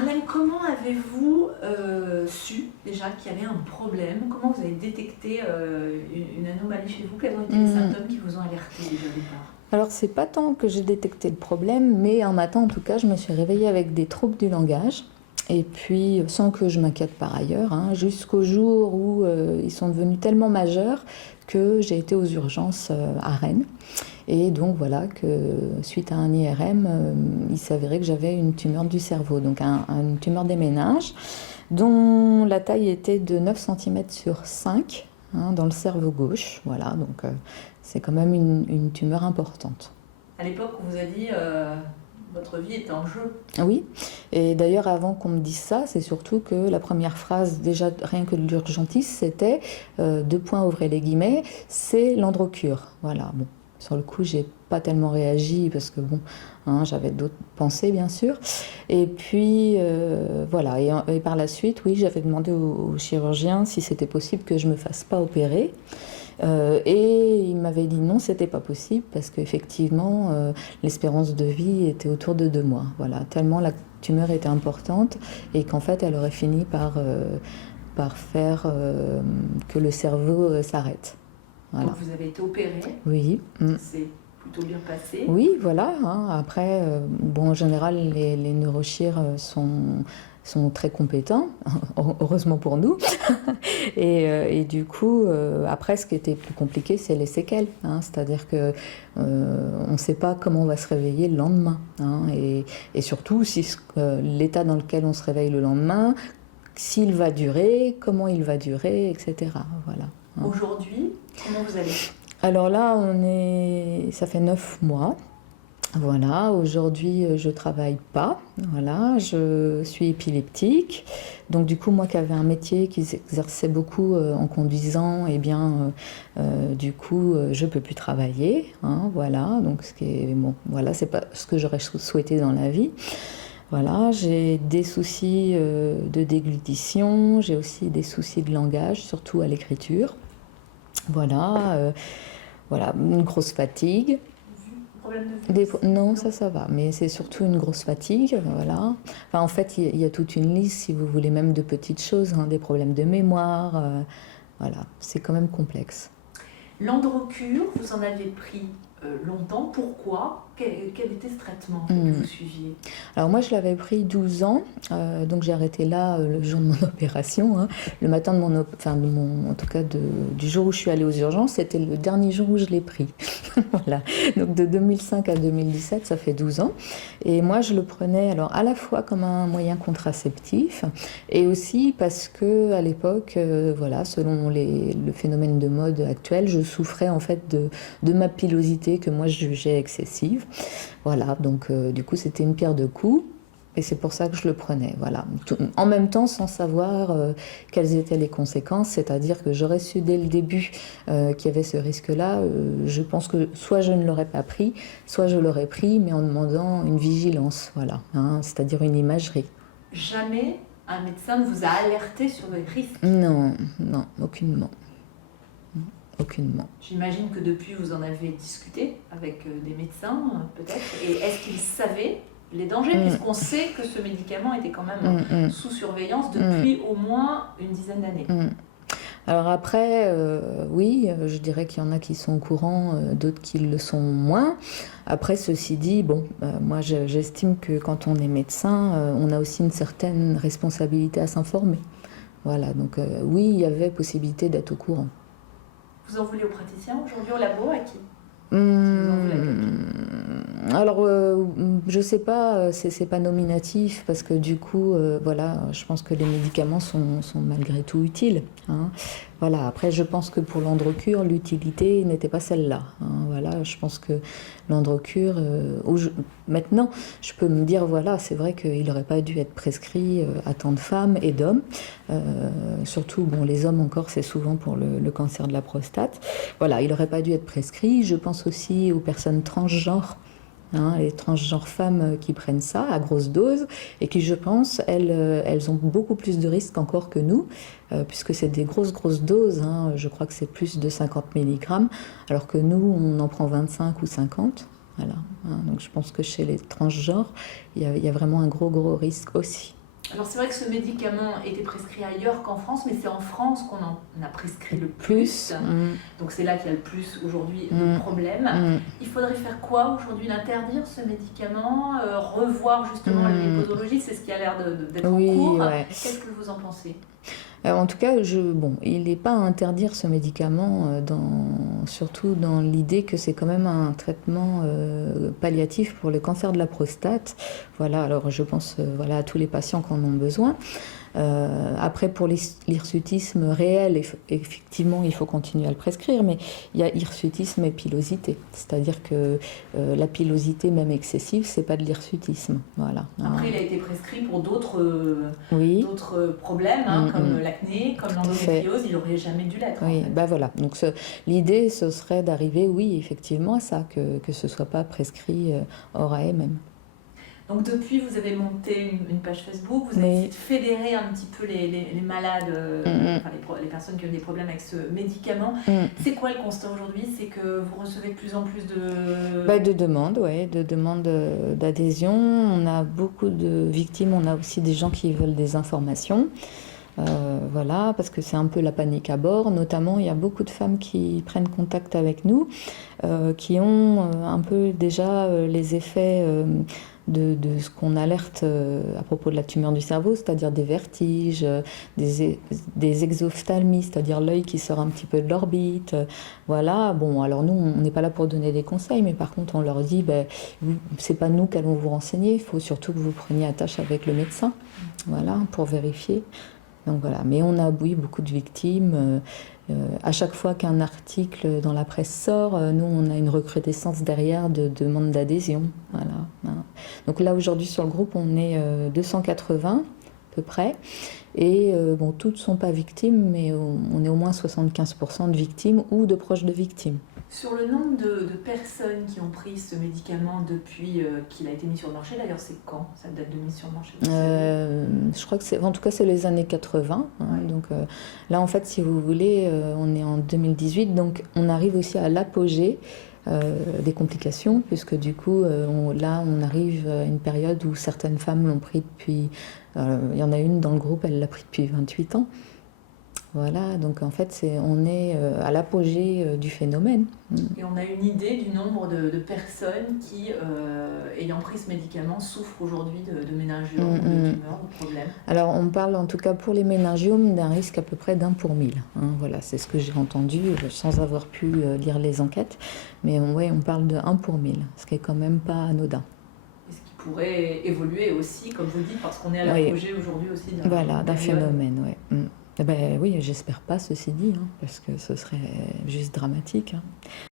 Marlène, comment avez-vous su déjà qu'il y avait un problème? Comment vous avez détecté une anomalie chez vous? Quels ont été les symptômes qui vous ont alerté déjà au départ? Alors, c'est pas tant que j'ai détecté le problème, mais un matin, en tout cas, je me suis réveillée avec des troubles du langage. Et puis, sans que je m'inquiète par ailleurs, jusqu'au jour où ils sont devenus tellement majeurs que j'ai été aux urgences à Rennes. Et donc voilà que suite à un IRM, il s'avérait que j'avais une tumeur du cerveau, donc une tumeur des méninges, dont la taille était de 9 cm sur 5 dans le cerveau gauche. Voilà, donc c'est quand même une tumeur importante. À l'époque, on vous a dit votre vie est en jeu. Oui, et d'ailleurs avant qu'on me dise ça, c'est surtout que la première phrase, déjà rien que de l'urgentiste, c'était deux points, ouvrez les guillemets, c'est l'androcure. Voilà, bon. Sur le coup, j'ai pas tellement réagi parce que bon, j'avais d'autres pensées bien sûr. Et puis voilà. Et par la suite, oui, j'avais demandé au chirurgien si c'était possible que je me fasse pas opérer. Et il m'avait dit non, c'était pas possible parce qu'effectivement, l'espérance de vie était autour de 2 mois. Voilà, tellement la tumeur était importante et qu'en fait, elle aurait fini par faire que le cerveau s'arrête. Voilà. Donc vous avez été opérée. Oui. C'est plutôt bien passé. Oui, voilà. Après, bon, en général, les neurochir sont très compétents, heureusement pour nous. et du coup, après, ce qui était plus compliqué, c'est les séquelles. C'est-à-dire que on ne sait pas comment on va se réveiller le lendemain. Et surtout, si l'état dans lequel on se réveille le lendemain, s'il va durer, comment il va durer, etc. Voilà. Aujourd'hui, comment vous allez? Alors là, ça fait 9 mois. Voilà, aujourd'hui, je travaille pas. Voilà, je suis épileptique. Donc du coup, moi qui avais un métier qui s'exerçait beaucoup en conduisant, eh bien, du coup, je peux plus travailler. Voilà, donc voilà, c'est pas ce que j'aurais souhaité dans la vie. Voilà, j'ai des soucis de déglutition, j'ai aussi des soucis de langage, surtout à l'écriture. Voilà, une grosse fatigue. Non, ça va, mais c'est surtout une grosse fatigue, voilà. Enfin, en fait, il y a toute une liste, si vous voulez, même de petites choses, des problèmes de mémoire, voilà, c'est quand même complexe. L'androcure, vous en avez pris longtemps, pourquoi? Quel était ce traitement que vous suiviez? Alors moi je l'avais pris 12 ans, donc j'ai arrêté là le jour de mon opération, le matin en tout cas du jour où je suis allée aux urgences, c'était le dernier jour où je l'ai pris. Voilà, donc de 2005 à 2017, ça fait 12 ans, et moi je le prenais alors à la fois comme un moyen contraceptif, et aussi parce que à l'époque, voilà, selon le phénomène de mode actuel, je souffrais en fait de ma pilosité que moi je jugeais excessive. Voilà, donc du coup c'était une pierre deux coups et c'est pour ça que je le prenais. Voilà. En même temps sans savoir quelles étaient les conséquences, c'est-à-dire que j'aurais su dès le début qu'il y avait ce risque-là. Je pense que soit je ne l'aurais pas pris, soit je l'aurais pris, mais en demandant une vigilance, voilà, c'est-à-dire une imagerie. Jamais un médecin ne vous a alerté sur les risques? Non, aucunement. Aucunement. J'imagine que depuis, vous en avez discuté avec des médecins, peut-être. Et est-ce qu'ils savaient les dangers, puisqu'on sait que ce médicament était quand même sous surveillance depuis au moins une dizaine d'années? Alors après, oui, je dirais qu'il y en a qui sont au courant, d'autres qui le sont moins. Après, ceci dit, bon, moi j'estime que quand on est médecin, on a aussi une certaine responsabilité à s'informer. Voilà, donc oui, il y avait possibilité d'être au courant. Vous en voulez aux praticiens aujourd'hui, au labo, à qui? Alors, je sais pas, c'est pas nominatif parce que du coup, voilà, je pense que les médicaments sont malgré tout utiles. Voilà. Après, je pense que pour l'androcure, l'utilité n'était pas celle-là. Voilà, je pense que l'androcure, maintenant, je peux me dire, voilà, c'est vrai qu'il n'aurait pas dû être prescrit à tant de femmes et d'hommes. Surtout, bon, les hommes encore, c'est souvent pour le cancer de la prostate. Voilà, il n'aurait pas dû être prescrit. Je pense aussi aux personnes transgenres. Les transgenres femmes qui prennent ça à grosse dose et qui, je pense, elles ont beaucoup plus de risques encore que nous, puisque c'est des grosses doses. Je crois que c'est plus de 50 mg, alors que nous, on en prend 25 ou 50. Voilà. Donc je pense que chez les transgenres, il y a vraiment un gros risque aussi. Alors c'est vrai que ce médicament était prescrit ailleurs qu'en France, mais c'est en France qu'on en a prescrit le plus. Donc c'est là qu'il y a le plus aujourd'hui de problèmes. Il faudrait faire quoi aujourd'hui? L'interdire ce médicament, revoir justement les posologies, c'est ce qui a l'air d'être en cours. Ouais. Qu'est-ce que vous en pensez? En tout cas, il n'est pas à interdire ce médicament, surtout dans l'idée que c'est quand même un traitement palliatif pour le cancer de la prostate. Voilà, alors je pense à tous les patients qui en ont besoin. Après, pour l'hirsutisme réel, effectivement, il faut continuer à le prescrire, mais il y a hirsutisme et pilosité. C'est-à-dire que la pilosité, même excessive, c'est pas de l'hirsutisme. Voilà. Après, il a été prescrit pour d'autres problèmes, comme l'acné, comme l'endométriose, il n'aurait jamais dû l'être. Oui, voilà. Donc l'idée, ce serait d'arriver, oui, effectivement, à ça, que ce ne soit pas prescrit hors AMM. Donc depuis, vous avez monté une page Facebook, vous avez essayé de fédérer un petit peu les malades, les personnes qui ont des problèmes avec ce médicament. C'est quoi le constat aujourd'hui? C'est que vous recevez de plus en plus de demandes d'adhésion. On a beaucoup de victimes, on a aussi des gens qui veulent des informations. Parce que c'est un peu la panique à bord. Notamment, il y a beaucoup de femmes qui prennent contact avec nous, qui ont un peu déjà les effets de ce qu'on alerte à propos de la tumeur du cerveau, c'est-à-dire des vertiges, des exophthalmies, c'est-à-dire l'œil qui sort un petit peu de l'orbite. Voilà, alors nous, on n'est pas là pour donner des conseils, mais par contre, on leur dit, c'est pas nous qui allons vous renseigner, il faut surtout que vous preniez attache avec le médecin, pour vérifier. Donc voilà, mais on a beaucoup de victimes. À chaque fois qu'un article dans la presse sort, nous on a une recrudescence derrière de demandes d'adhésion. Voilà. Donc là aujourd'hui sur le groupe on est 280 à peu près. Et toutes ne sont pas victimes, mais on est au moins 75% de victimes ou de proches de victimes. Sur le nombre de personnes qui ont pris ce médicament depuis qu'il a été mis sur le marché, d'ailleurs c'est quand ça date de mise sur le marché? Je crois que c'est les années 80. Donc là en fait si vous voulez, on est en 2018, donc on arrive aussi à l'apogée des complications, puisque du coup on arrive à une période où certaines femmes l'ont pris depuis, il y en a une dans le groupe, elle l'a pris depuis 28 ans. Voilà, donc en fait, on est à l'apogée du phénomène. Et on a une idée du nombre de personnes qui, ayant pris ce médicament, souffrent aujourd'hui de méningiome, de tumeurs, de problèmes? Alors, on parle en tout cas pour les méningiomes d'un risque à peu près d'1 pour 1000. Voilà, c'est ce que j'ai entendu sans avoir pu lire les enquêtes. Mais on parle de 1 pour 1000, ce qui est quand même pas anodin. Et ce qui pourrait évoluer aussi, comme vous dites, parce qu'on est à l'apogée aujourd'hui aussi d'un phénomène, oui. Oui, j'espère pas, ceci dit, parce que ce serait juste dramatique.